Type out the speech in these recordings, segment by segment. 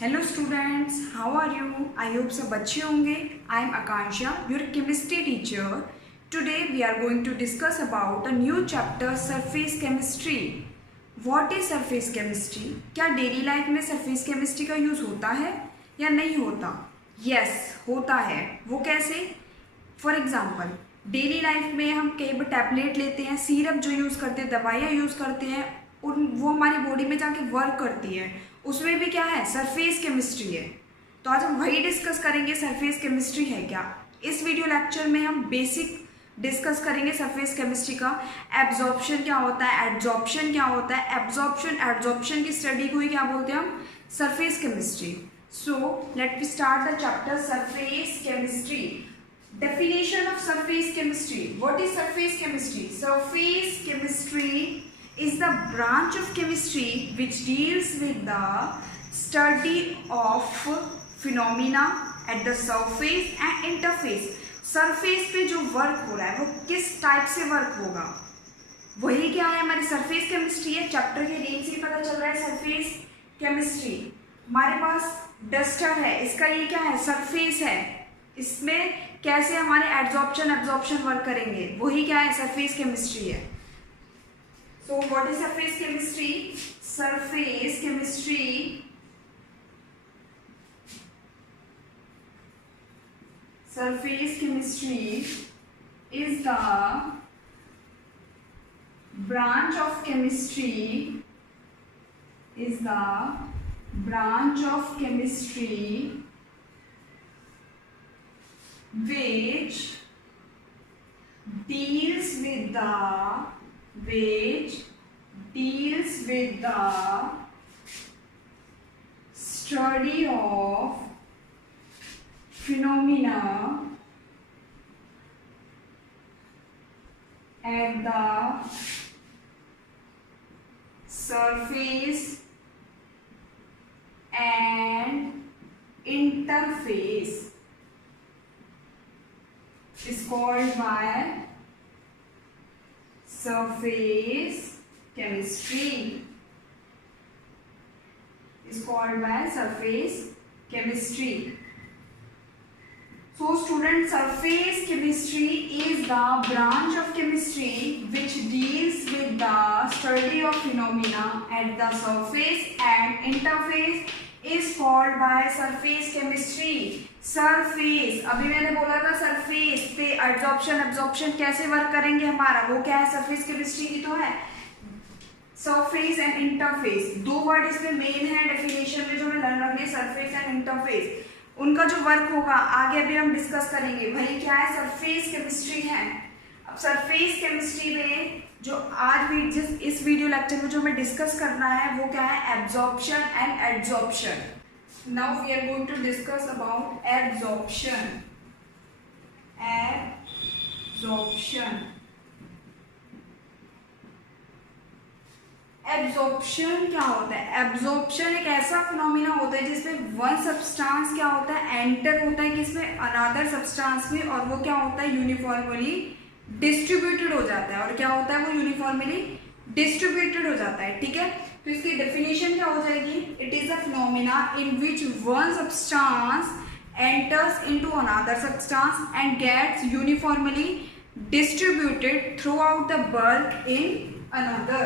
Hello students, how are you? I hope सब अच्छे होंगे. I am Akanksha, your chemistry teacher. Today we are going to discuss about a new chapter, surface chemistry. What is surface chemistry? क्या daily life में surface chemistry का use होता है या नहीं होता? यस, होता है. वो कैसे? फॉर एग्जाम्पल, डेली लाइफ में हम कई बार टैबलेट लेते हैं, सिरप जो यूज़ करते हैं, दवाइयाँ यूज़ करते हैं, उन वो हमारी बॉडी में जाके वर्क करती है. उसमें भी क्या है? सरफेस केमिस्ट्री है. तो आज हम वही डिस्कस करेंगे, सरफेस केमिस्ट्री है क्या. इस वीडियो लेक्चर में हम बेसिक डिस्कस करेंगे सरफेस केमिस्ट्री का. एब्जॉर्प्शन क्या होता है, एडजॉर्प्शन क्या होता है, एब्जॉर्प्शन की स्टडी को ही क्या बोलते हैं हम? Surface chemistry. So let we start the chapter surface chemistry. Definition of surface chemistry. What is surface chemistry? Surface chemistry is the branch of chemistry which deals with the study of phenomena at the surface and interface. Surface पे जो work हो रहा है वो किस type से work होगा, वही क्या है हमारी सरफेस केमिस्ट्री है. चैप्टर के नेम से पता चल रहा है सरफेस केमिस्ट्री. हमारे पास डस्टर है, इसका ये क्या है? सरफेस है. इसमें कैसे हमारे एब्जॉर्प्शन वर्क करेंगे, वही क्या है? सरफेस केमिस्ट्री है. So what is surface chemistry? Surface chemistry is the branch of chemistry which deals with the study of phenomena at the surface and interface is called by surface chemistry. So students, surface chemistry is the branch of chemistry which deals with the study of phenomena at the surface and interface is called by surface chemistry. Surface, अभी मैंने बोला था surface पे absorption कैसे work करेंगे हमारा, वो क्या है? सरफेस केमिस्ट्री की तो है. सरफेस एंड इंटरफेस, दो वर्ड इसमें मेन है डेफिनेशन में जो हमें लर्न रखने. सरफेस एंड इंटरफेस, उनका जो वर्क होगा आगे अभी हम डिस्कस करेंगे, वही क्या है? सरफेस केमिस्ट्री है. अब सरफेस केमिस्ट्री में जो आज भी इस वीडियो लेक्चर में जो हमें डिस्कस करना है वो क्या है? Absorption and adsorption. Now we are going to discuss about absorption. Absorption क्या होता है? एब्जॉर्प्शन एक ऐसा फिनोमिना होता है जिसमें वन सब्सटेंस क्या होता है? एंटर होता है किसमें? अनदर सब्सटेंस में, और वो क्या होता है? यूनिफॉर्मली डिस्ट्रीब्यूटेड हो जाता है. और क्या होता है? वो यूनिफॉर्मली डिस्ट्रीब्यूटेड हो जाता है. ठीक है, तो इसकी डेफिनेशन क्या हो जाएगी? It is a phenomena in which one substance enters into another substance and gets uniformly distributed throughout the bulk in another.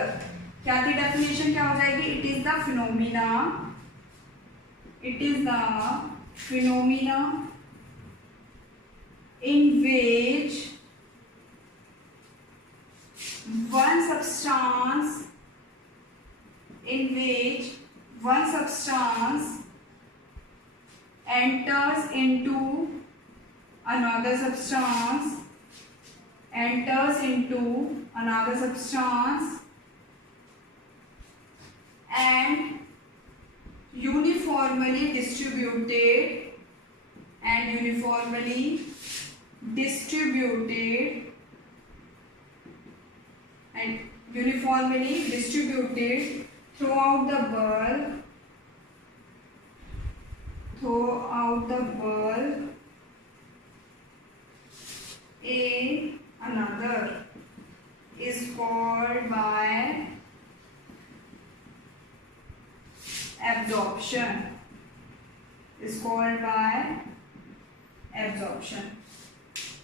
क्या थी डेफिनेशन? क्या हो जाएगी? It is the phenomena in which one substance enters into another substance and uniformly distributed throughout the bulk another is called by absorption. Is called bye absorption.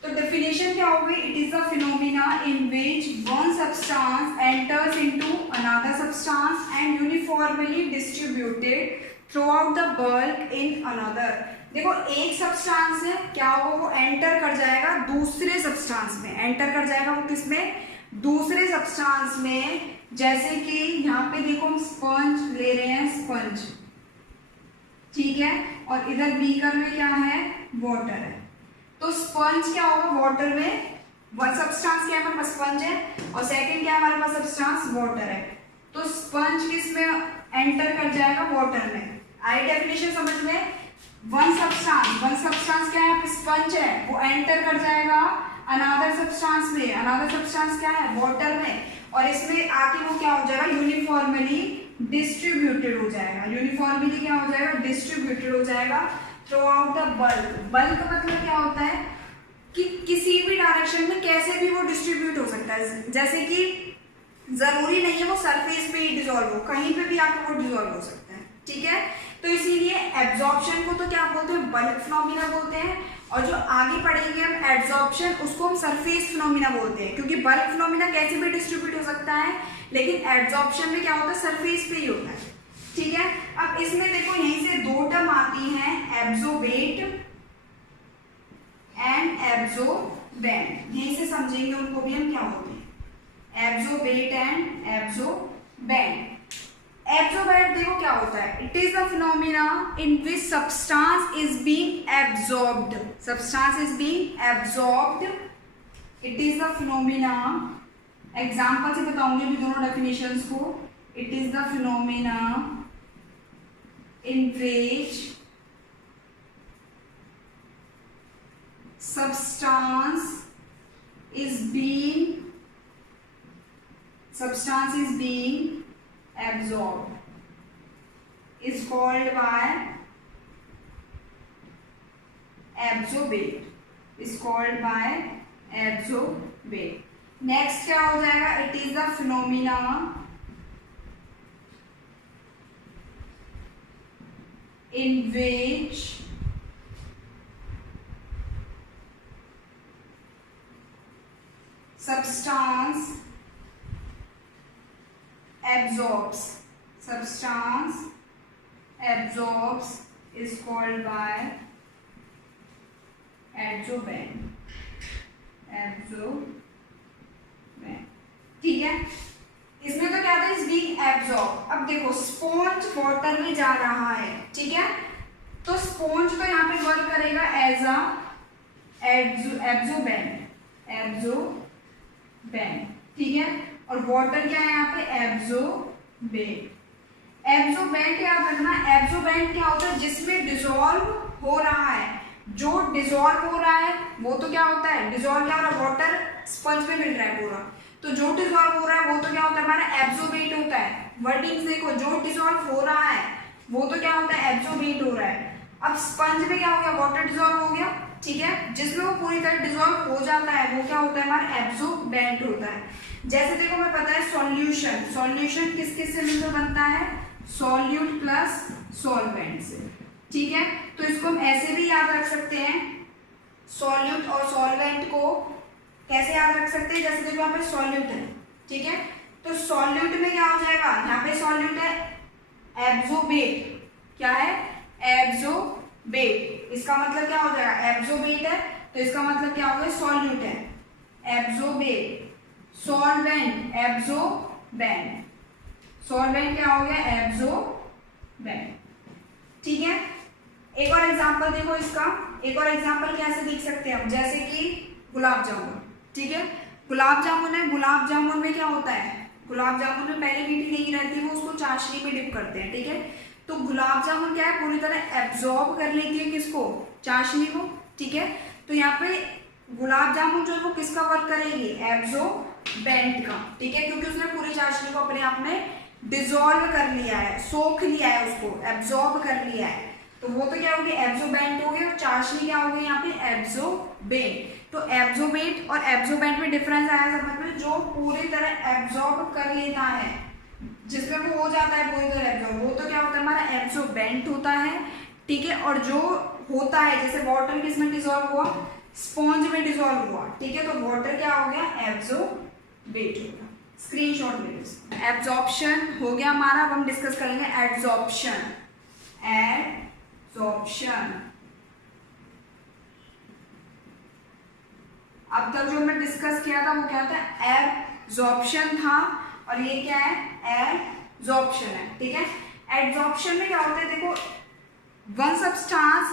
तो definition क्या हो गई? It is the phenomena in which one substance enters into another substance and uniformly distributed throughout the bulk in another. देखो एक substance है, क्या होगा? वो एंटर कर जाएगा दूसरे सब्सटेंस में। एंटर कर जाएगा वो किसमें? दूसरे सब्सटेंस में। जैसे कि यहाँ पे देखो हम स्पंज ले रहे हैं, स्पंज, ठीक है, और इधर बीकर में क्या है? वाटर है। तो स्पंज क्या होगा? वाटर में वन सब्सटेंस क्या है हमारे पास? स्पंज है, और सेकंड क्या है हमारे पास? सब्सटेंस वाटर है। तो स्पंज किस में एंटर कर जाएगा? वाटर में। आई डेफिनेशन समझ में? वन सब्सटेंस क्या है? स्पंज है, वो एंटर कर जाएगा अनदर सब्सटेंस में। अनदर सब्सटेंस क्या है? वाटर में। और इसमें आके वो क्या हो जाएगा? यूनिफॉर्मली डिस्ट्रीब्यूटेड हो जाएगा। यूनिफॉर्मली क्या हो जाएगा? डिस्ट्रीब्यूटेड हो जाएगा through out the bulk. Bulk मतलब क्या होता है कि किसी भी डायरेक्शन में कैसे भी वो डिस्ट्रीब्यूट हो सकता है। जैसे कि जरूरी नहीं है वो सरफेस पे ही डिसॉल्व हो, कहीं पे भी आके वो डिसॉल्व हो सकता है, ठीक है। तो इसीलिए एब्जॉर्प्शन को तो क्या बोलते हैं? बल्क फिनोमिना बोलते हैं। और जो आगे पढ़ेंगे हम एब्जॉर्प्शन, उसको हम सरफेस फिनोमिना बोलते हैं, क्योंकि बल्क फिनोमिना कैसे भी डिस्ट्रीब्यूट हो सकता है, लेकिन एब्जॉर्प्शन में क्या होता है? सरफेस पे ही होता है, ठीक है। अब इसमें देखो यहीं से दो टर्म आती हैं, एब्जॉर्बेट एंड एब्जॉर्बेंट। यहीं से समझेंगे उनको भी हम क्या होते हैं, एब्जॉर्बेट एंड एब्जॉर्बेंट। एब्जॉर्बेंट देखो क्या होता है? It is the phenomena in which substance is being absorbed. Substance is being absorbed, it is the phenomena. Example से बताऊंगी भी दोनों डेफिनेशंस को। It is the phenomena in which substance is being absorbed is called by absorbate, is called by absorbate. Next क्या हो जाएगा? It is the phenomena in which substance absorbs is called by adsorbent, ठीक है। इसमें तो क्या था? Is being absorb. अब देखो स्पॉन्ज वाटर में जा रहा है, ठीक है, तो स्पॉन्ज तो यहाँ पे वर्क करेगा एज अ एब्जॉर्बेंट, ठीक है। और वाटर क्या है यहाँ पे? एब्जॉर्बेट। एब्जॉर्बेंट याद रखना, एब्जॉर्बेंट क्या होता है? जिसमें डिसॉल्व हो रहा है। जो डिसॉल्व हो रहा है वो तो क्या होता है? डिसॉल्व क्या हो रहा है? वाटर स्पंज में मिल रहा है पूरा, तो जो डिसॉल्व हो रहा है वो तो क्या होता है? हमारा एब्जॉर्बेट होता है। वर्डिंग्स देखो, जो डिसॉल्व हो रहा है वो तो क्या होता है? एब्जॉर्बेट हो रहा है। अब स्पंज में क्या हो गया? वाटर डिसॉल्व हो गया, ठीक है। जिसमें वो पूरी तरह डिसॉल्व हो जाता है वो क्या होता है? हमारा एब्जॉर्बेंट होता है। जैसे देखो हमें पता है सॉल्यूशन किस किस से मिलकर बनता है? सॉल्यूट प्लस सॉल्वेंट से, ठीक है। तो इसको हम ऐसे भी याद रख सकते हैं, सॉल्यूट और सॉल्वेंट को कैसे याद रख सकते हैं? जैसे देखो यहाँ पे सॉल्यूट है, ठीक है, तो सॉल्यूट में क्या हो जाएगा? यहाँ पे सॉल्यूट है एब्जॉर्बेट, क्या है? एब्जॉर्बेट। इसका मतलब क्या हो जाएगा? एब्जॉर्बेट है तो इसका मतलब क्या हो गया? सॉल्यूट है, एब्जॉर्बेट। Solvent, absorbent. सॉल्वेंट क्या हो गया? एब्जॉर्बेंट, ठीक है। एक और एग्जांपल देखो इसका। एक और एग्जांपल कैसे देख सकते हैं हम? जैसे कि गुलाब जामुन, ठीक है, गुलाब जामुन है। गुलाब जामुन में क्या होता है? गुलाब जामुन में पहले मीठी नहीं रहती, वो उसको चाशनी में डिप करते हैं, ठीक है। तो गुलाब जामुन क्या है? पूरी तरह एब्जॉर्ब कर लेती है किसको? चाशनी को, ठीक है। तो यहाँ पे गुलाब जामुन जो है वो किसका वर्क करेगी? एब्जॉर्बेंट का, ठीक है, क्योंकि उसने पूरी चाशनी को अपने आप में डिसॉल्व कर लिया है, सोख लिया है, उसको एब्जॉर्ब कर लिया है। तो वो तो क्या हो गया? एब्जॉर्बेंट हो गया। और चाशनी क्या हो गई यहाँ पे? एब्जॉर्बेंट। तो एब्जॉर्बेट और एब्जॉर्बेंट में डिफरेंस आया समझ में? जो पूरी तरह एब्जॉर्ब कर लेता है, जिसमें वो हो जाता है पूरी तरह एब्जॉर्ब, वो तो क्या होता है? हमारा एब्जॉर्बेंट होता है। ठीक है, और जो होता है जैसे वाटर किसमें डिसॉल्व हुआ, स्पॉन्ज में डिसॉल्व हुआ, ठीक है, तो वाटर क्या हो गया, एब्जॉर्बेट हो गया। स्क्रीनशॉट ले लो। एब्जॉर्प्शन हो गया हमारा। अब हम डिस्कस करेंगे एड्सॉर्प्शन। एड्सॉर्प्शन अब तक जो हमने डिस्कस किया था वो क्या था, एब्जॉर्प्शन था, और ये क्या है, एड्सॉर्प्शन है, ठीक है। एड्सॉर्प्शन में क्या होता है, देखो वन सब्सटेंस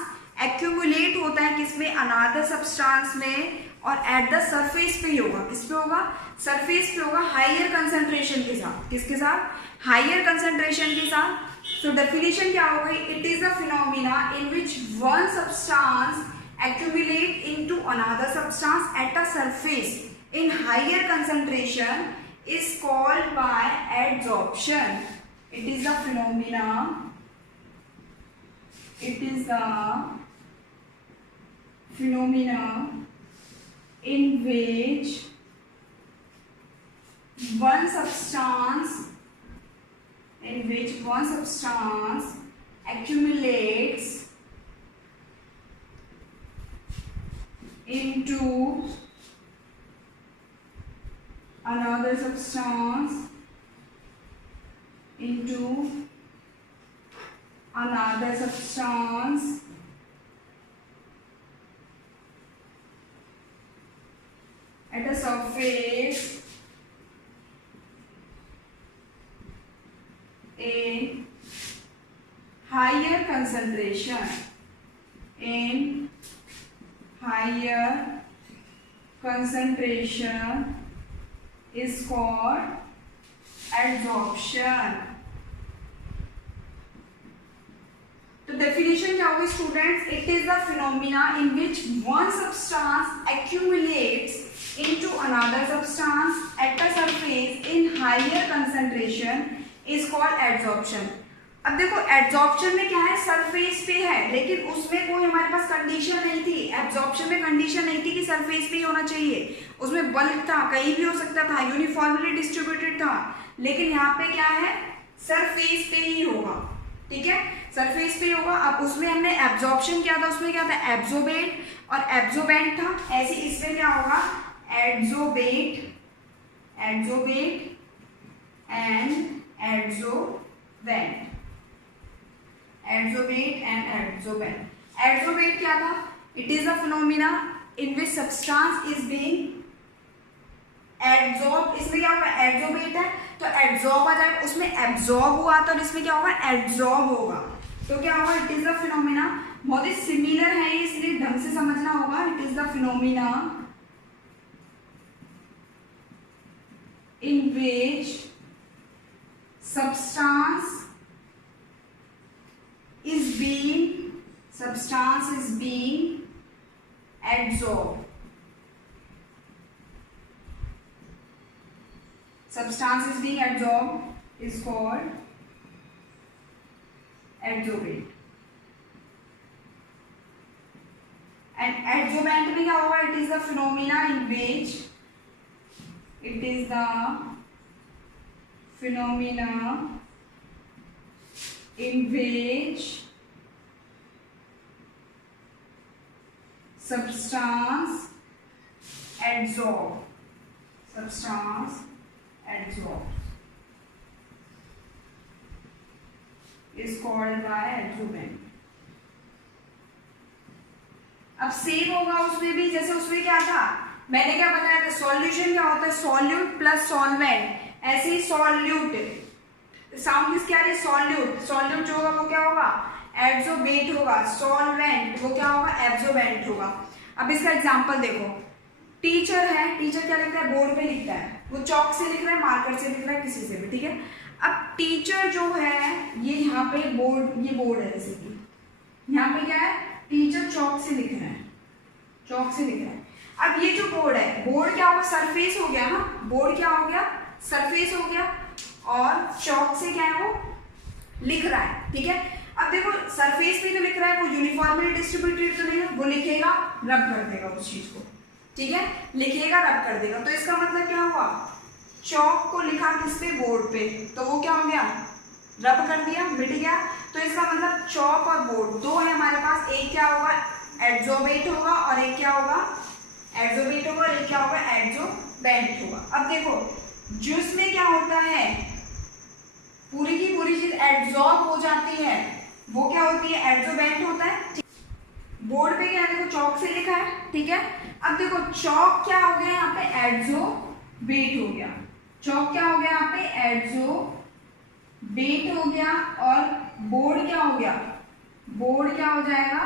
एक्यूमुलेट होता है किसमें, अनदर सब्सटेंस में, और एट द सरफेस पे ही होगा, किस पे होगा, सरफेस पे होगा, हायर कंसंट्रेशन के साथ। किसके साथ, हायर कंसंट्रेशन के साथ। तो डेफिनेशन क्या हो गई, it is a phenomena in which one substance accumulate into another substance at a surface in higher concentration is called by adsorption. It is the phenomena. It is the phenomena in which one substance accumulates into another substance at a surface in higher concentration, is called adsorption. तो definition क्या होगी students, it is the phenomena in which one substance accumulates into another substance at a surface in higher concentration is called adsorption. अब देखो absorption में क्या है, surface पे है, लेकिन उसमें कोई हमारे पास कंडीशन नहीं थी। एब्जॉर्प्शन में कंडीशन नहीं थी कि सरफेस पे ही होना चाहिए, उसमें बल्क था, कहीं भी हो सकता था, यूनिफॉर्मली डिस्ट्रीब्यूटेड था, लेकिन यहाँ पे क्या है, सरफेस पे ही होगा, ठीक है, सरफेस पे ही होगा। अब उसमें हमने एब्जॉर्प्शन किया था, उसमें क्या था, एब्जॉर्बेट और एब्जॉर्बेंट था, ऐसे इसमें क्या होगा, एड्सोबेट एंड एड्सोबेंट। एड्सोबेट एंड एड्सोबेंट। एड्सोबेट क्या था, it is a phenomena in which substance is being adsorb. इसमें क्या होगा, एड्सोबेट है तो एड्सॉर्ब आ जाएगा, उसमें एब्सॉर्ब हुआ तो इसमें क्या होगा, एड्सॉर्ब होगा, तो क्या होगा, इट इज द फिनोमिना। बहुत ही सिमिलर है इसलिए ढंग से समझना होगा। It is the phenomena in which substance is being adsorbed. Substance is being adsorbed is called adsorbate. And adsorbent में क्या होगा, it is the phenomena in which substance adsorbs is called by adsorbent. अब same होगा उसमें भी, जैसे उसमें क्या था, मैंने क्या बताया था, सॉल्यूशन क्या होता है, सॉल्यूट प्लस सॉल्वेंट, ऐसे ही सॉल्यूट, साउंड किसकी आ रही है, सॉल्यूट जो होगा वो क्या होगा, एड्सोबेट होगा, सॉल्वेंट वो क्या होगा, एब्सोर्बेंट होगा। अब इसका एग्जांपल देखो, टीचर है, टीचर क्या लिखता है, बोर्ड पे लिखता है, वो चॉक से लिख रहा है, मार्कर से लिख रहा है, किसी से भी, ठीक है। अब टीचर जो है, ये यहाँ पे बोर्ड, ये बोर्ड है, जैसे कि यहाँ पे क्या है, टीचर चॉक से लिख रहा है, अब ये जो बोर्ड है, बोर्ड क्या होगा, सरफेस हो गया ना, बोर्ड क्या हो गया, सरफेस हो गया, और चॉक से क्या है, वो लिख रहा है, ठीक है। अब देखो सरफेस पे तो लिख रहा है, वो यूनिफॉर्मली डिस्ट्रीब्यूटेड तो नहीं है, वो लिखेगा, रब कर देगा उस चीज को, ठीक है, लिखेगा, रब कर देगा, तो इसका मतलब क्या हुआ, चॉक को लिखा किस पे, बोर्ड पे, तो वो क्या हो गया, रब कर दिया, मिट गया। तो इसका मतलब चौक और बोर्ड दो है हमारे पास, एक क्या होगा एड्जॉर्बेट होगा और एक क्या होगा एड्जॉर्बेट होगा और एक क्या होगा एड्जॉर्बेंट होगा। अब देखो जिसमें क्या होता है पूरी की पूरी चीज एड्जॉर्ब हो जाती है वो क्या होती है एड्जॉर्बेंट होता है। बोर्ड पे क्या देखो चौक से लिखा है, ठीक है। अब देखो चौक क्या हो गया यहाँ पे एड्जॉर्बेट हो गया, चौक क्या हो गया यहाँ पे एड्जॉर्बेट हो गया और बोर्ड क्या हो गया बोर्ड क्या हो जाएगा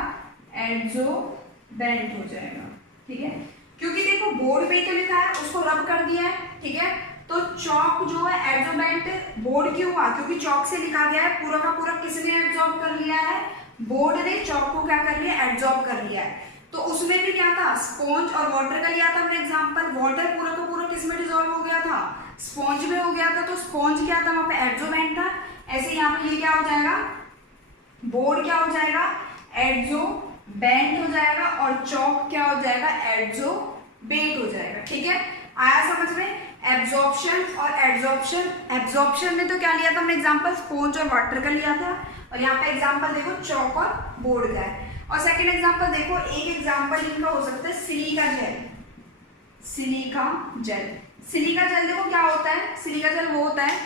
एड्जॉर्बेंट हो जाएगा, ठीक है। क्योंकि देखो बोर्ड पे तो लिखा है उसको रब कर दिया है, ठीक है। तो चौक जो है एड्जॉर्बेंट बोर्ड क्यों हुआ क्योंकि चौक से लिखा गया है, पूरा का पूरा किसने एड्जॉर्ब कर लिया है बोर्ड ने चौक को क्या कर लिया एड्जॉर्ब कर लिया है। तो उसमें भी क्या था स्पॉन्ज और वाटर का लिया था हमने एग्जांपल, वाटर पूरा का पूरा किस में डिसॉल्व हो गया था स्पॉन्ज में हो गया था, तो स्पॉन्ज क्या था वहां पे एड्जॉर्बेंट था। ऐसे यहाँ पे ये क्या हो जाएगा बोर्ड क्या हो जाएगा एड्जॉर्बेंट हो जाएगा और चौक क्या हो जाएगा एड्जॉर्बेट हो जाएगा, ठीक है। आया समझ में। एब्जॉर्प्शन और एड्जॉर्प्शन, एब्जॉर्प्शन में तो क्या लिया था हमने एग्जांपल स्पॉन्ज और वाटर का लिया था और यहाँ पे एग्जांपल देखो चौक और बोर्ड का है। और सेकंड एग्जांपल देखो, एक एग्जांपल इनका हो सकता है silica gel, silica gel. Silica gel देखो क्या होता है, सिलिका जेल वो होता है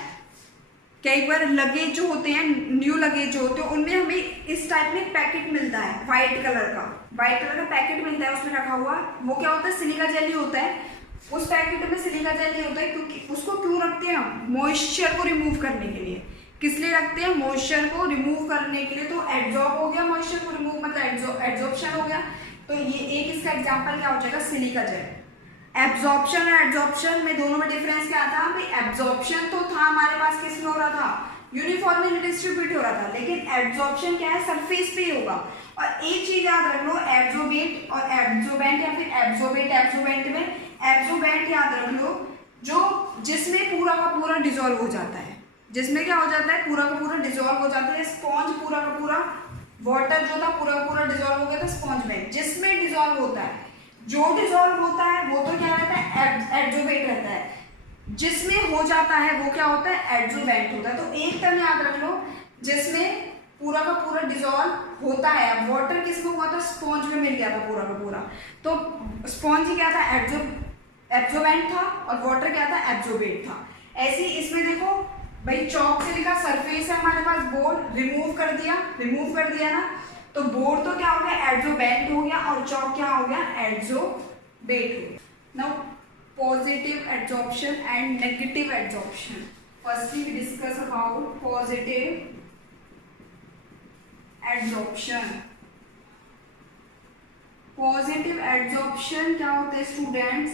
कई बार लगेज जो होते हैं न्यू लगेज जो होते हैं उनमें हमें इस टाइप में पैकेट मिलता है व्हाइट कलर का पैकेट मिलता है उसमें रखा हुआ, वो क्या होता है सिलिका जेल ही होता है। उस पैकेट में सिलिका जेल नहीं होता है क्योंकि उसको क्यों रखते हैं हम मॉइस्चर को रिमूव करने के लिए। किस लिए रखते हैं मॉइस्चर को रिमूव करने के लिए। तो एड्जॉर्ब हो गया मॉइस्चर को रिमूव मतलब एड्जॉर्प्शन हो गया, तो ये एक इसका एग्जांपल क्या हो जाएगा सिलिका जेल। एब्जॉर्प्शन और एड्जॉर्प्शन में दोनों में डिफरेंस क्या था भाई, एब्जॉर्प्शन तो था हमारे पास किस में हो रहा था यूनिफॉर्मली डिस्ट्रीब्यूट हो रहा था, लेकिन एड्जॉर्प्शन क्या है सरफेस पे होगा। और एक चीज याद रख लो एड्जॉर्बेट और एड्जॉर्बेंट या फिर एब्जॉर्बेंट में एब्जॉर्बेंट याद रख लो जो जिसमें पूरा का पूरा डिसॉल्व हो जाता है, जिसमें क्या हो जाता है पूरा का पूरा डिसॉल्व हो जाता है। स्पॉन्ज पूरा का पूरा वाटर जो था पूरा का पूरा डिसॉल्व हो गया था स्पॉन्ज में, जिसमें डिसॉल्व होता है जो डिसॉल्व होता है वो तो क्या रहता है एड्जॉर्बेट रहता है, जिसमें हो जाता है वो क्या होता है एड्जॉर्बेंट होता है। तो एक टर्म याद रख लो जिसमें पूरा का पूरा डिसॉल्व होता है, वाटर किसमें हुआ था स्पॉन्ज में मिल गया था पूरा का पूरा, तो स्पॉन्ज ही क्या था एब्जॉर्बेंट था और वाटर क्या था एब्जॉर्बेट था। ऐसे ही इसमें देखो भाई चौक से लिखा सरफेस है हमारे पास बोर्ड रिमूव कर दिया ना, तो बोर्ड तो क्या हो गया एड्जॉर्बेंट हो गया और चौक क्या हो गया एड्जॉर्बेट हो गया। Now positive adsorption and negative adsorption. Firstly we discuss about positive adsorption. Positive adsorption क्या होता है students,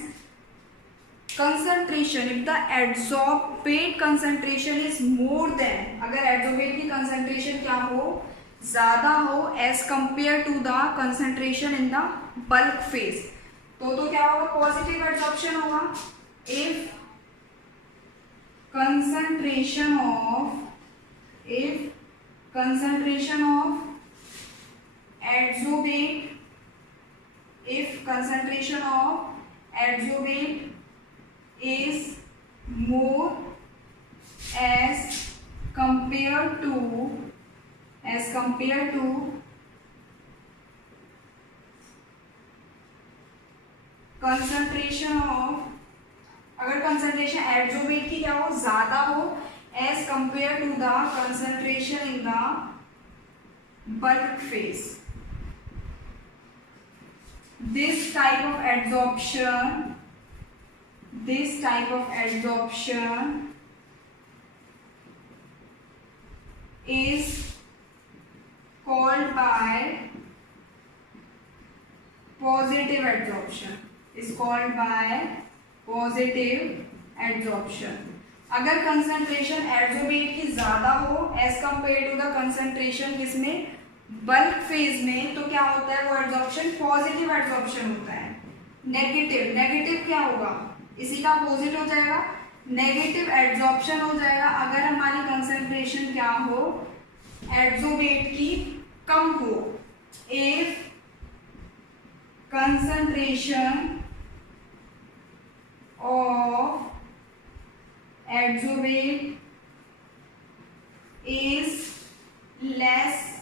concentration if the adsorbate concentration is more than, अगर एड्जॉर्बेट की कंसंट्रेशन क्या हो ज्यादा हो as compare to the concentration in the bulk phase, तो क्या होगा पॉजिटिव एड्जॉर्प्शन होगा। If concentration of adsorbate, if concentration of adsorbate is more as compared to concentration of, अगर कंसंट्रेशन एड्जॉर्बेट की क्या हो ज्यादा हो as compare to the concentration in the bulk phase, this type of adsorption is called by positive adsorption, अगर concentration adsorbate की ज्यादा हो as compare to the concentration किसमें बल्क फेज में, तो क्या होता है वो एड्जॉर्प्शन पॉजिटिव एड्जॉर्प्शन होता है। नेगेटिव क्या होगा इसी का अपोजिट हो जाएगा, नेगेटिव एड्जॉर्प्शन हो जाएगा अगर हमारी कंसंट्रेशन क्या हो एड्जॉर्बेट की कम हो। If concentration of adsorbate is less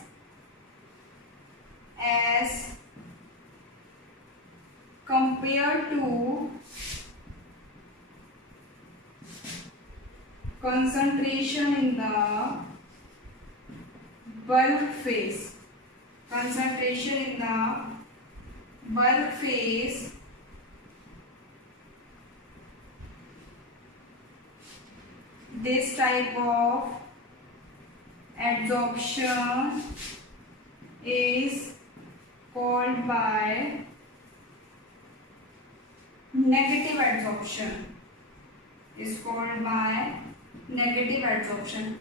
as compared to concentration in the bulk phase. Concentration in the bulk phase this type of adsorption is called by negative adsorption. Is called by negative adsorption.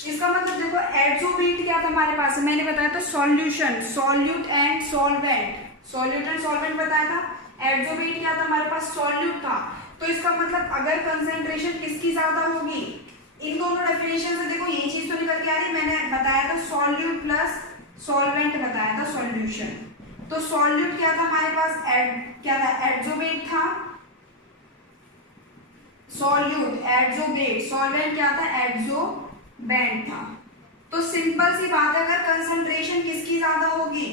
इसका मतलब देखो एडसोबेट क्या था हमारे पास, मैंने बताया था solution, solute and solvent, solute and solvent बताया था। एडसोबेट क्या था हमारे पास, सॉल्यूट था। तो इसका मतलब अगर कंसंट्रेशन किसकी ज्यादा होगी, इन दोनों डेफिनेशन से देखो ये चीज तो निकल के आ रही, मैंने बताया था सॉल्यूट प्लस सॉल्वेंट बताया था सॉल्यूशन। तो सॉल्यूट क्या था हमारे पास, क्या था, एडसोबेट था, सॉल्यूट एडसोबेट, सॉल्वेंट क्या था, एडसोबेंट था। तो सिंपल सी बात है, अगर कंसंट्रेशन किसकी ज्यादा होगी,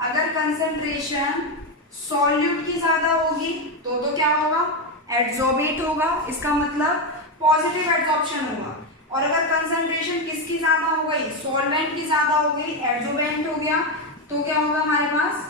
अगर कंसंट्रेशन सॉल्यूट की ज्यादा होगी तो क्या होगा, एडसोबेट होगा, इसका मतलब पॉजिटिव एडसॉर्प्शन होगा। और अगर कंसंट्रेशन किसकी ज्यादा हो गई, सॉल्वेंट की ज्यादा हो गई, एडसोबेंट हो गया, तो क्या होगा हमारे पास,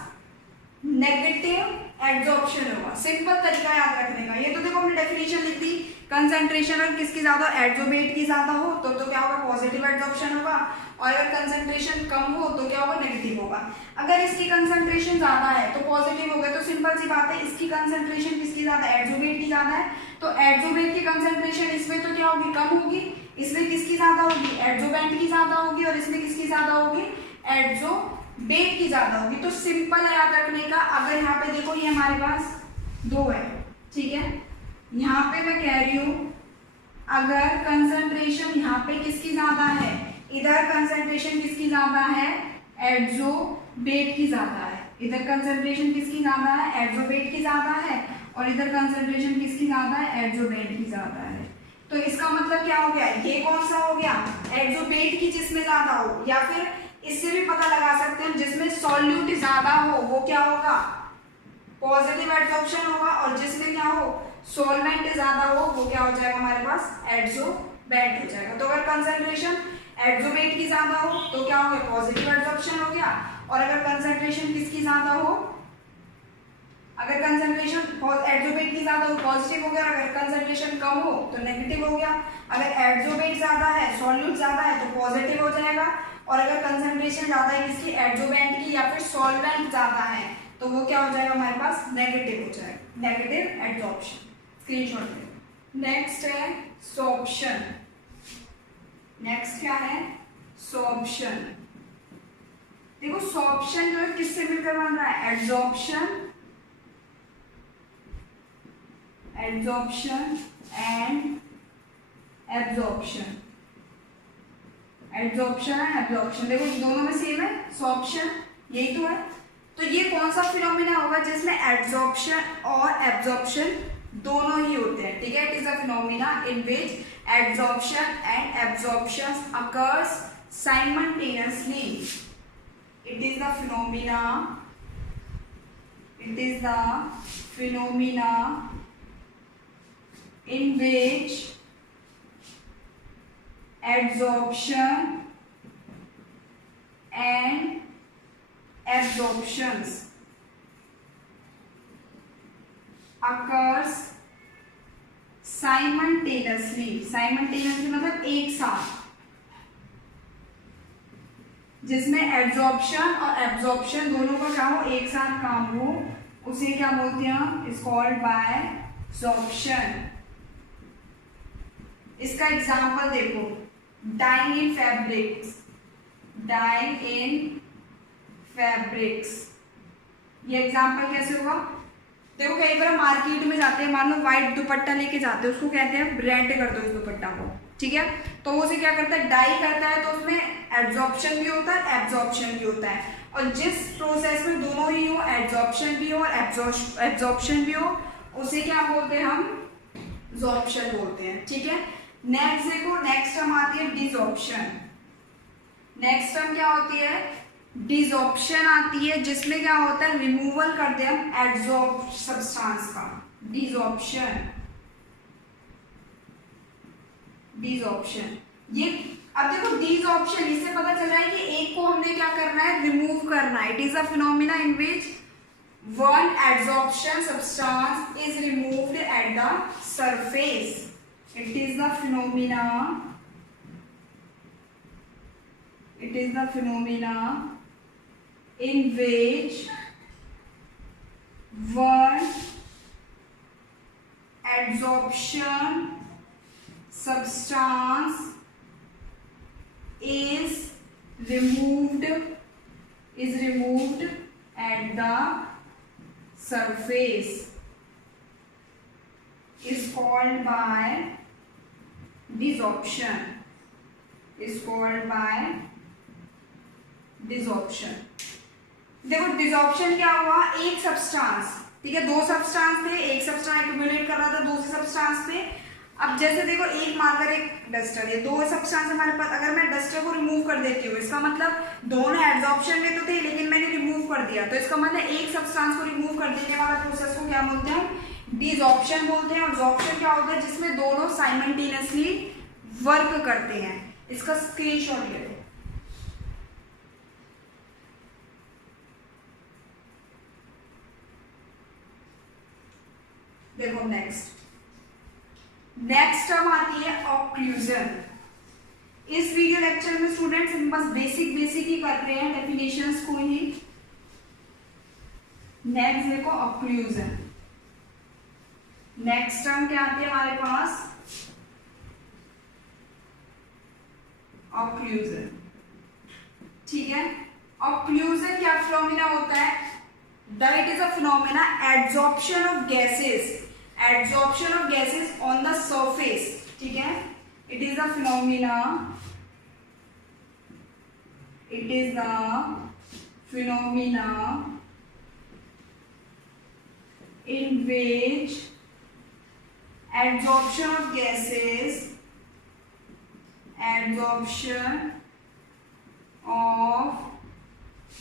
नेगेटिव एडसॉर्प्शन होगा। सिंपल तरीका याद रखने का। ये तो देखो हमने डेफिनेशन लिख दी, कंसंट्रेशन अगर किसकी ज्यादा, एडसोबेट की ज्यादा हो तो क्या होगा, पॉजिटिव एडसॉर्प्शन होगा। और अगर कंसंट्रेशन कम हो तो क्या होगा, नेगेटिव होगा। अगर इसकी कंसंट्रेशन ज्यादा है तो पॉजिटिव होगा। तो सिंपल सी बात है, इसकी कंसंट्रेशन किसकी ज्यादा, एडसोबेट की ज्यादा है, तो एडसोबेट की कंसंट्रेशन इसमें तो क्या होगी, कम होगी। इसमें किसकी ज्यादा होगी, एडसोबेंट की ज्यादा होगी, और इसमें किसकी ज्यादा होगी, एडसोबेट की ज्यादा होगी। तो सिंपल है याद रखने का। अगर यहाँ पे देखो ये हमारे पास दो है, ठीक है, यहाँ पे मैं कह रही हूं अगर कंसंट्रेशन यहाँ पे किसकी ज्यादा है, इधर कंसंट्रेशन किसकी ज्यादा है, एडसोबेट की ज्यादा है, इधर कंसंट्रेशन किसकी ज्यादा है, एडसोबेट की ज्यादा है, और इधर कंसंट्रेशन किसकी ज्यादा है, एडसोबेट की ज्यादा है। तो इसका मतलब क्या हो गया, ये कौन सा हो गया, एडसोबेट की जिसमें ज्यादा हो, या फिर इससे भी पता लगा सकते हैं जिसमें सॉल्यूट ज्यादा हो वो क्या होगा, पॉजिटिव एडसॉर्प्शन होगा, और जिसमें क्या हो, सॉल्वेंट ज्यादा हो वो क्या हो जाएगा हमारे पास, एडसोबेंट हो जाएगा। तो अगर कंसंट्रेशन एडसोबेट की ज्यादा हो तो क्या हो गया, पॉजिटिव एडसॉर्प्शन हो गया। और अगर कंसंट्रेशन किसकी ज्यादा हो, अगर कंसंट्रेशन एडसोबेट की ज्यादा हो पॉजिटिव हो गया, अगर कंसंट्रेशन कम हो तो नेगेटिव हो गया। अगर एडसोबेट ज्यादा है, सॉल्यूट ज्यादा है तो पॉजिटिव हो जाएगा। और अगर कंसंट्रेशन ज्यादा है किसकी, एडसोबेंट की, या फिर सॉल्वेंट ज्यादा है तो वो क्या हो जाएगा हमारे पास, नेगेटिव हो जाएगा, नेगेटिव एडसॉर्प्शन। स्क्रीनशॉट ले। नेक्स्ट है सॉर्प्शन। नेक्स्ट क्या है, सॉर्प्शन। देखो सॉर्प्शन जो है किससे मिलकर बन रहा है, adsorption, adsorption and absorption, adsorption and absorption. देखो दोनों में सेम है, सॉर्प्शन यही तो है। तो ये कौन सा फिनोमिना होगा जिसमें एडसॉर्प्शन और एब्जॉर्प्शन दोनों ही होते हैं, ठीक है। It is a phenomena in which adsorption and absorption occurs simultaneously. It is the phenomena, it is the phenomena in which adsorption and absorptions occurs simultaneously, simultaneously मतलब एक साथ, जिसमें एडसॉर्प्शन और एब्जॉर्प्शन दोनों का क्या हो, एक साथ काम हो, उसे क्या बोलते हैं, इज कॉल्ड बाय सॉर्प्शन। इसका एग्जाम्पल देखो, dyeing in fabrics, dyeing in fabrics, ये एग्जाम्पल कैसे होगा। देखो कई बार मार्केट में जाते हैं, मान लो व्हाइट दुपट्टा लेके जाते हैं, उसको कहते हैं ब्रांड कर दो इस दुपट्टा को, ठीक है। तो वो उसे क्या करता है, डाई करता है, तो उसमें एडसॉर्प्शन भी होता है, एब्जॉर्प्शन भी होता है। और जिस प्रोसेस में दोनों ही हो, एडसॉर्प्शन भी हो और एब्जॉर्प्शन भी हो, उसे क्या बोलते हैं, हम सॉर्प्शन बोलते हैं, ठीक है। नेक्स्ट देखो, नेक्स्ट हम आती है डिसॉर्प्शन। नेक्स्ट टर्म क्या होती है, डिसऑप्शन आती है, जिसमें क्या होता है, रिमूवल करते हैं हम एडजॉर्ब सब्सटेंस का, डिसऑप्शन, डिसऑप्शन। ये अब देखो डिसऑप्शन, इससे पता चल रहा है कि एक को हमने क्या करना है, रिमूव करना है। It is a phenomena in which one adsorption substance is removed at the surface. It is the phenomena, it is the phenomena in which one adsorption substance is removed at the surface, is called by desorption, is called by desorption. देखो desorption क्या हुआ, एक substance, ठीक है, दो substance थे, एक substance accumulate कर रहा था दूसरे सब्सटेंस पे। अब जैसे देखो एक मार्कर एक डस्टर, ये दो सब्सटेंस हमारे पास, अगर मैं डस्टर को रिमूव कर देती हूँ, इसका मतलब दोनों एब्जॉर्प्शन में तो थे लेकिन मैंने रिमूव कर दिया, तो इसका मतलब एक सब्सटेंस को रिमूव कर देने वाला प्रोसेस को क्या बोलते हैं, डिसऑप्शन बोलते हैं। ऑब्जॉर्प्शन क्या होता है, जिसमें दोनों साइमल्टेनियसली वर्क करते हैं। इसका स्क्रीनशॉट ले लो। देखो नेक्स्ट टर्म आती है ऑक्लूजन। इस वीडियो लेक्चर में स्टूडेंट्स हम बस बेसिक ही कर रहे हैं, डेफिनेशंस को ही। नेक्स्ट देखो ऑक्लूजन, नेक्स्ट टर्म क्या आती है हमारे पास, ऑक्लूजन, ठीक है। ऑक्लूजन क्या फिनोमिना होता है, that it is a phenomena adsorption of gases, adsorption of gases on the surface, ठीक है। it is a phenomena, it is the phenomena in which adsorption of gases, adsorption of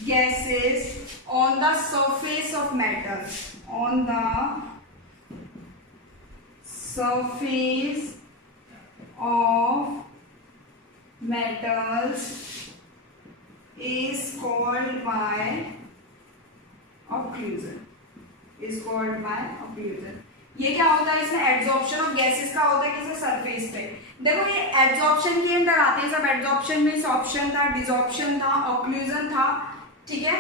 gases on the surface of matter, on the surface of metals is called by occlusion, is called by occlusion। ये क्या होता है, इसमें adsorption of gases का होता है किसी surface पे। देखो ये एड्सॉर्प्शन के अंदर आते हैं सब, एड्सॉर्प्शन में ऑप्शन था, डिसऑप्शन था, ऑक्लूजन था, ठीक है।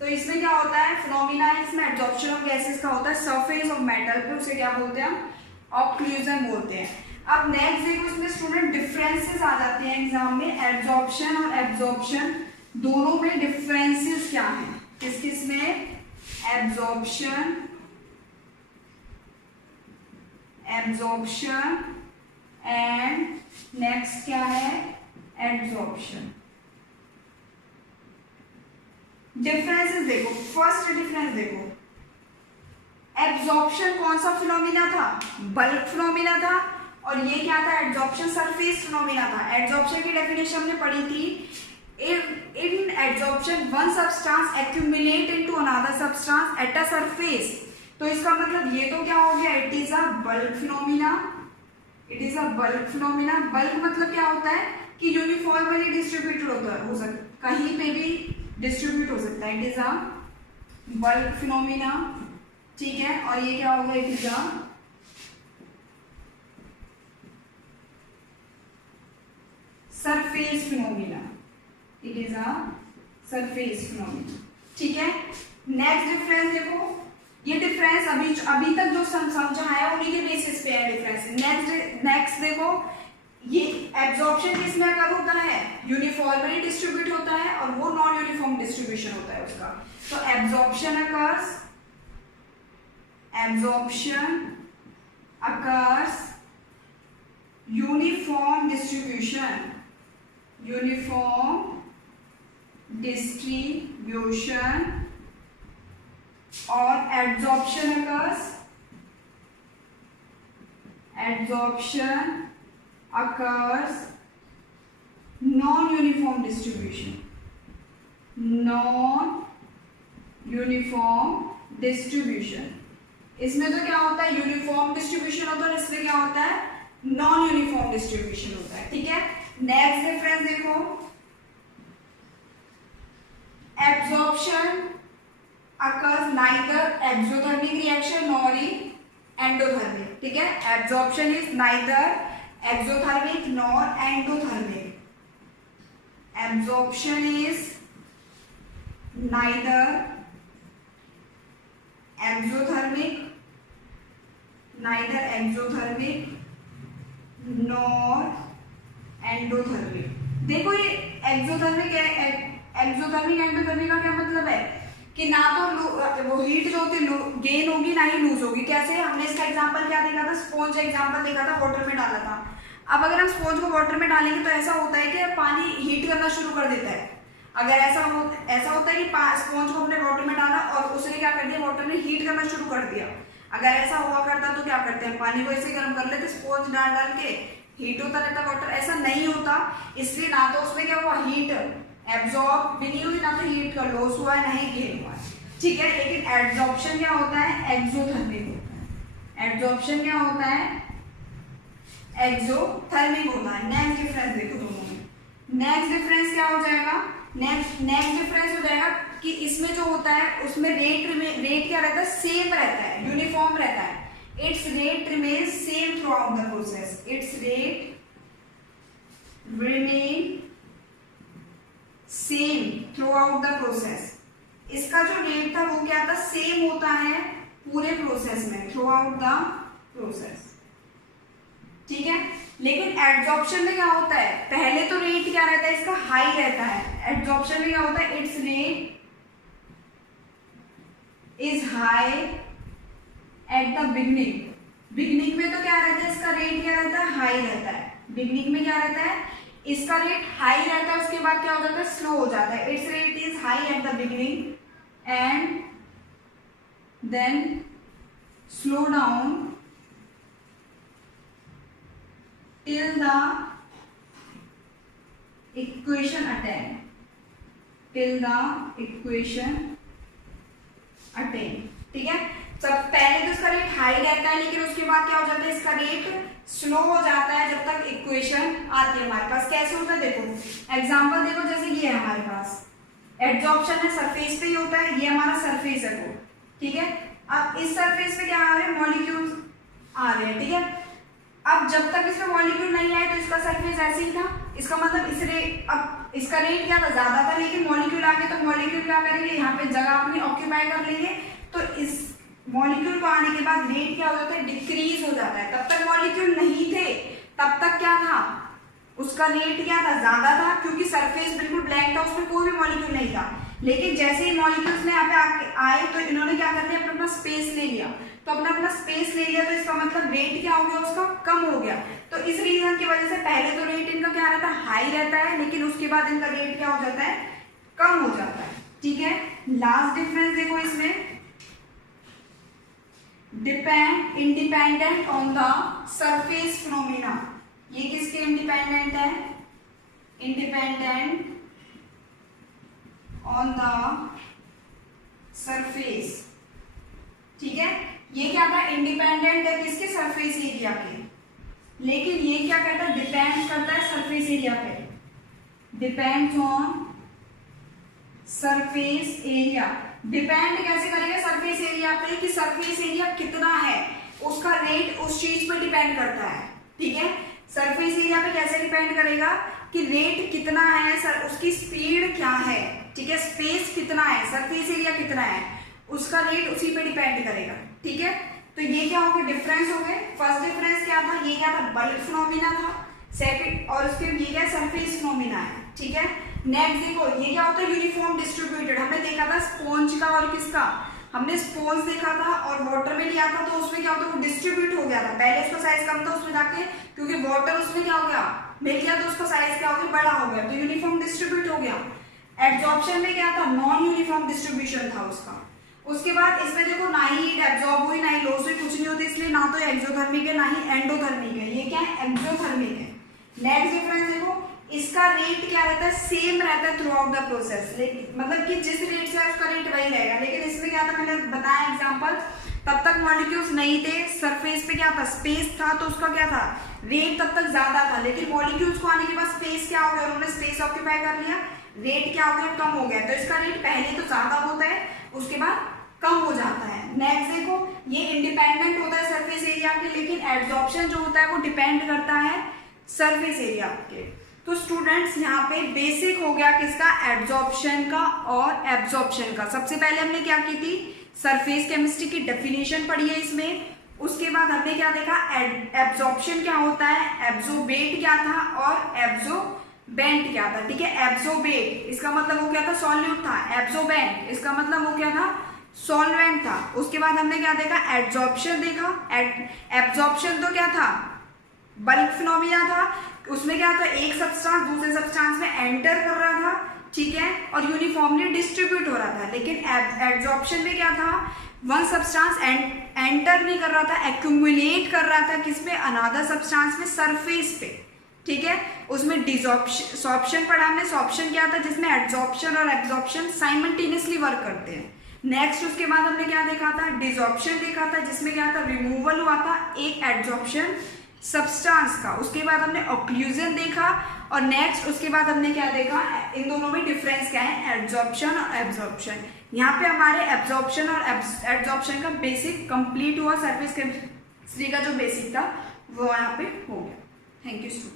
तो इसमें क्या होता है, फिनोमिना इसमें एड्सॉर्प्शन ऑफ गैसेस का होता है सरफेस ऑफ मेटल पे, उसे क्या बोलते हैं, ऑक्लूजन बोलते हैं। अब नेक्स्ट देखो, इसमें स्टूडेंट डिफरेंसेस आ जाते हैं एग्जाम में, एब्जॉर्प्शन और एब्जॉर्प्शन दोनों में डिफरेंसेस क्या है, किस किस में, एब्जॉर्प्शन, एब्जॉर्प्शन एंड नेक्स्ट क्या है, एड्सॉर्प्शन। डिफरेंसेस देखो, फर्स्ट डिफरेंस देखो, एब्जॉर्प्शन कौन सा फिनोमिना था, बल्क फिनोमिना था, और ये क्या था, एड्सॉर्प्शन सरफेस फिनोमिना था। एड्सॉर्प्शन की डेफिनेशन हमने पढ़ी थी, in adsorption one substance accumulate into another substance at a surface. तो इसका मतलब ये तो क्या हो गया, it is a bulk phenomena, it is a bulk phenomena. Bulk मतलब क्या होता है कि यूनिफॉर्मली डिस्ट्रीब्यूटेड होता है, हो सकता कहीं पे भी डिस्ट्रीब्यूट हो सकता है, it is a bulk phenomena, ठीक है। और ये क्या होगा, it is a surface phenomena, it is a surface phenomena, ठीक है। नेक्स्ट डिफरेंस देखो, ये डिफरेंस अभी तक जो समझा है उन्हीं के बेसिस पे है डिफरेंस। नेक्स्ट देखो, ये एब्जॉर्प्शन किसमें अगर होता है, यूनिफॉर्मली डिस्ट्रीब्यूट होता है, और वो नॉन यूनिफॉर्म डिस्ट्रीब्यूशन होता है उसका। तो एब्जॉर्प्शन अकर्स यूनिफॉर्म डिस्ट्रीब्यूशन, और adsorption occurs non uniform distribution, non uniform distribution. इसमें तो क्या होता है, यूनिफॉर्म डिस्ट्रीब्यूशन होता है, इसमें क्या होता है, नॉन यूनिफॉर्म डिस्ट्रीब्यूशन होता है। ठीक है, नेक्स्ट डिफरेंस देखो, absorption occurs neither exothermic reaction nor endothermic। ठीक है, absorption is neither exothermic nor endothermic, absorption is neither exothermic nor endothermic। देखो ये एक्सोथर्मिक एंडोथर्मिक का क्या मतलब है कि ना तो वो हीट जो होती है गेन होगी ना ही लूज होगी। कैसे, हमने इसका एग्जांपल क्या देखा था, स्पॉन्ज एग्जांपल देखा था, वाटर में डाला था। अब अगर हम स्पॉन्ज को वाटर में डालेंगे तो ऐसा होता है कि पानी हीट करना शुरू कर देता है। अगर ऐसा होता है कि स्पॉन्ज को हमने वाटर में डाला और उसने क्या कर दिया, वाटर ने हीट करना शुरू कर दिया। अगर ऐसा हुआ करता तो क्या करते हैं, पानी को ऐसे गर्म कर लेते, स्पॉन्ज डाल के हीट होता रहता वाटर। ऐसा नहीं होता, इसलिए ना तो उसमें क्या हुआ, हीट एब्जॉर्ब भी नहीं हुई, ना तो हीट का लॉस हुआ है, ना ही गेन हुआ है। ठीक है, लेकिन एब्जॉर्प्शन क्या होता है, एक्सोथर्मिक होता है। एब्जॉर्प्शन क्या होता है, एक्सोथर्मिक होता है। नेक्स्ट डिफरेंस देखो दोनों में, नेक्स्ट डिफरेंस क्या हो जाएगा, नेक्स्ट डिफरेंस हो जाएगा कि इसमें जो होता है उसमें रेट क्या रहता है, सेम रहता है, यूनिफॉर्म रहता है। Its rate remain same through out the process, it's rate remain same through out the process. इसका जो रेट था वो क्या था, सेम होता है पूरे प्रोसेस में, थ्रू आउट द प्रोसेस। ठीक है, लेकिन एब्जॉर्प्शन में क्या होता है, पहले तो रेट क्या रहता है, इसका हाई रहता है। एब्जॉर्प्शन में क्या होता है, its rate is high at the beginning में तो क्या रहता है, इसका रेट क्या रहता है, हाई रहता है। बिगनिंग में क्या रहता है, इसका रेट हाई रहता है, उसके बाद क्या हो जाता है, स्लो हो जाता है। Its rate is high at the beginning and then slow down till the equation attain, ठीक है। सब पहले तो इसका रेट हाई रहता है, लेकिन उसके बाद क्या हो जाता है, इसका रेट स्लो हो जाता है जब तक इक्वेशन आती है हमारे पास। कैसे होता है, देखो एग्जांपल देखो, जैसे ये है हमारे पास एब्जॉर्प्शन है, सरफेस पे ही होता है, ये हमारा सरफेस है वो। ठीक है, अब इस सरफेस पे क्या आ रहे हैं, मॉलिक्यूल्स आ रहे हैं। ठीक है, अब जब तक इसमें मॉलिक्यूल नहीं आए तो इसका सरफेस ऐसे ही था। इसका मतलब अब इसका रेट क्या था, ज्यादा था, लेकिन मॉलिक्यूल आ गए तो मॉलिक्यूल क्या करेंगे, यहाँ पे जगह अपनी ऑक्यूपाई कर लेंगे। तो इस मॉलिक्यूल को आने के बाद रेट क्या हो जाता है, डिक्रीज हो जाता है। तब तक मॉलिक्यूल नहीं थे, तब तक क्या था, उसका रेट क्या था, ज्यादा था, क्योंकि सरफेस बिल्कुल ब्लैंक था, उसमें कोई भी मॉलिक्यूल नहीं था। लेकिन जैसे ही मॉलिक्यूल्स ने यहाँ पे आए तो इन्होंने क्या कर लिया, अपना स्पेस ले लिया। तो अपना स्पेस ले लिया तो इसका मतलब रेट क्या हो गया, उसका कम हो गया। तो इस रीजन की वजह से पहले तो रेट इनका क्या रहता है, हाई रहता है, लेकिन उसके बाद इनका रेट क्या हो जाता है, कम हो जाता है। ठीक है, लास्ट डिफरेंस देखो इसमें, independent on the surface phenomena. ये किसके इंडिपेंडेंट है, इंडिपेंडेंट ऑन द सरफेस। ठीक है, ये क्या था, इंडिपेंडेंट है किसके, सरफेस एरिया के। लेकिन ये क्या करता है, डिपेंड करता है सरफेस एरिया पे, depends on surface area. Depend कैसे करेगा, सरफेस एरिया पे, कि सरफेस एरिया कितना है, उसका रेट उस चीज पे डिपेंड करता है। ठीक है, सरफेस एरिया पे कैसे डिपेंड करेगा कि रेट कितना है, उसकी स्पीड क्या है। ठीक है, स्पेस कितना है, सरफेस एरिया कितना है, उसका रेट उसी पे डिपेंड करेगा। ठीक है, तो ये क्या हो गए, डिफरेंस हो गए। फर्स्ट डिफरेंस क्या था, ये क्या था, बल्क फिनोमिना था। सेकंड, और उसके ये क्या, सरफेस फिनोमिना है। ठीक है, नेक्स्ट देखो, ये क्या होता है, यूनिफॉर्म डिस्ट्रीब्यूटेड। हमने देखा था स्पॉन्ज का और किसका, हमने स्पॉन्ज देखा था और वाटर में लिया था, तो उसमें क्या होता है, वो डिस्ट्रीब्यूट हो गया था। पहले उसका साइज कम था, उसमें जाके क्योंकि वाटर उसमें क्या हो गया, मिल गया, तो उसका साइज क्या हो गया, बड़ा हो गया, तो यूनिफॉर्म डिस्ट्रीब्यूट हो गया। एब्जॉर्प्शन में क्या था, नॉन यूनिफॉर्म डिस्ट्रीब्यूशन था उसका। उसके बाद इसमें देखो, ना ही एब्जॉर्ब हुई, ना ही लॉस हुई, कुछ नहीं होती, इसलिए ना तो एक्सोथर्मिक है ना ही एंडोथर्मिक है। ये क्या है, एक्सोथर्मिक है। नेक्स्ट डिफरेंस देखो, इसका रेट क्या रहता है, सेम रहता है थ्रू आउट द प्रोसेस, मतलब कि जिस रेट से उसका रेट वही रहेगा। लेकिन इसमें क्या था, मैंने बताया एग्जांपल, तब तक मॉलिक्यूल्स नहीं थे, सरफेस पे क्या था, स्पेस था, तो उसका क्या था, रेट तब तक ज्यादा था। लेकिन मॉलिक्यूल्स को आने के बाद स्पेस क्या हो गया, उन्होंने स्पेस ऑक्यूपाई कर लिया, रेट क्या हो गया, कम हो गया। तो इसका रेट पहले तो ज्यादा होता है, उसके बाद कम हो जाता है। नेक्स्ट देखो, ये इंडिपेंडेंट होता है सरफेस एरिया के, लेकिन एब्जॉर्प्शन जो होता है वो डिपेंड करता है सरफेस एरिया के। तो स्टूडेंट्स यहाँ पे बेसिक हो गया किसका, एब्जॉर्प्शन का और एब्जॉर्प्शन का। सबसे पहले हमने क्या की थी, सरफेस केमिस्ट्री की डेफिनेशन पढ़ी है इसमें। उसके बाद हमने क्या देखा, एब्जॉर्प्शन क्या होता है, एब्जॉर्बेट क्या था और एब्जॉर्बेंट क्या था। ठीक है, एब्जॉर्बेट इसका मतलब वो क्या था, सॉल्यूट था। एब्जॉर्बेंट इसका मतलब वो क्या था, सॉल्वेंट था। उसके बाद हमने क्या देखा, एब्जॉर्प्शन देखा। एब्जॉर्प्शन तो क्या था, बल्क फिनोमिना था। उसमें क्या था, एक सब्सटेंस दूसरे सब्सटेंस में एंटर कर रहा था, ठीक है, और यूनिफॉर्मली डिस्ट्रीब्यूट हो रहा था। लेकिन एब्जॉर्प्शन में क्या था, वन सब्सटेंस एंटर नहीं कर रहा था, एक्यूमुलेट कर रहा था किसमें, अनदर सब्सटेंस में, सरफेस पे। ठीक है, उसमें डिसॉर्प्शन पढ़ा हमने। सॉर्प्शन क्या था, जिसमें एब्जॉर्प्शन और एब्जॉर्प्शन साइमल्टेनियसली वर्क करते हैं। नेक्स्ट उसके बाद हमने क्या देखा था, डिसॉर्प्शन देखा था, जिसमें क्या था, रिमूवल हुआ था एक एब्जॉर्प्शन सब्सटेंस का। उसके बाद हमने ऑक्लूजन देखा, और नेक्स्ट उसके बाद हमने क्या देखा, इन दोनों में डिफरेंस क्या है, एब्जॉर्प्शन और एब्जॉर्प्शन। यहाँ पे हमारे एब्जॉर्प्शन और एब्जॉर्प्शन का बेसिक कंप्लीट हुआ, सरफेस केमिस्ट्री का जो बेसिक था वो यहाँ पे हो गया। Thank you student.